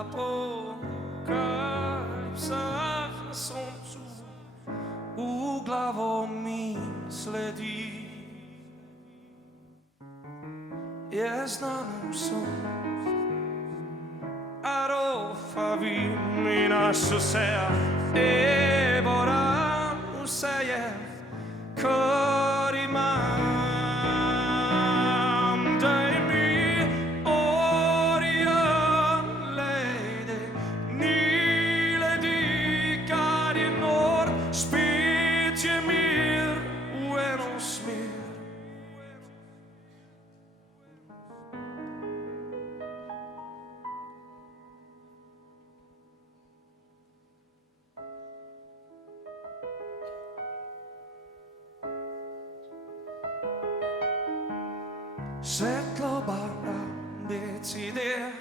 apokalipsa na soncu u glavom mi sledi. Znam som Arofavimina susea e bara usaje Karimam daj mi Orion lede Ni ledi kad je nord spit je mir uenos mir. Svetlo bara decide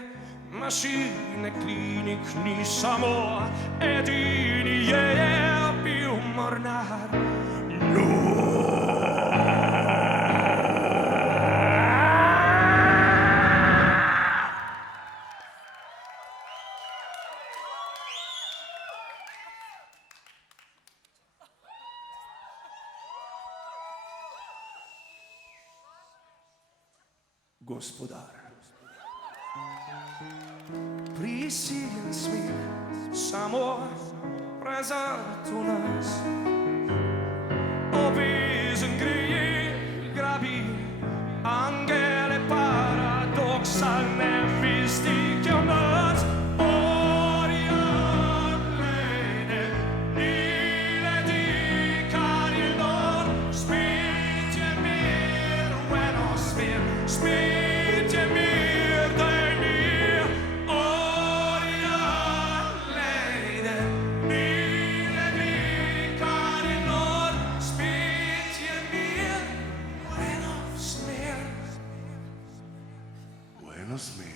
Mašine klinik ni samo Edini je bio mornar. Gospodar. Prisiljen smih samo prezrtu nas. Obizen grije grabi angele paradoksalne mistike u nas. Orion lede ni ledi kad je nord spit je mir uenos mir. Spit je mir, daj mi Orion lede ni ledi kad je nord spit je mir uenos mir. Buenos mir.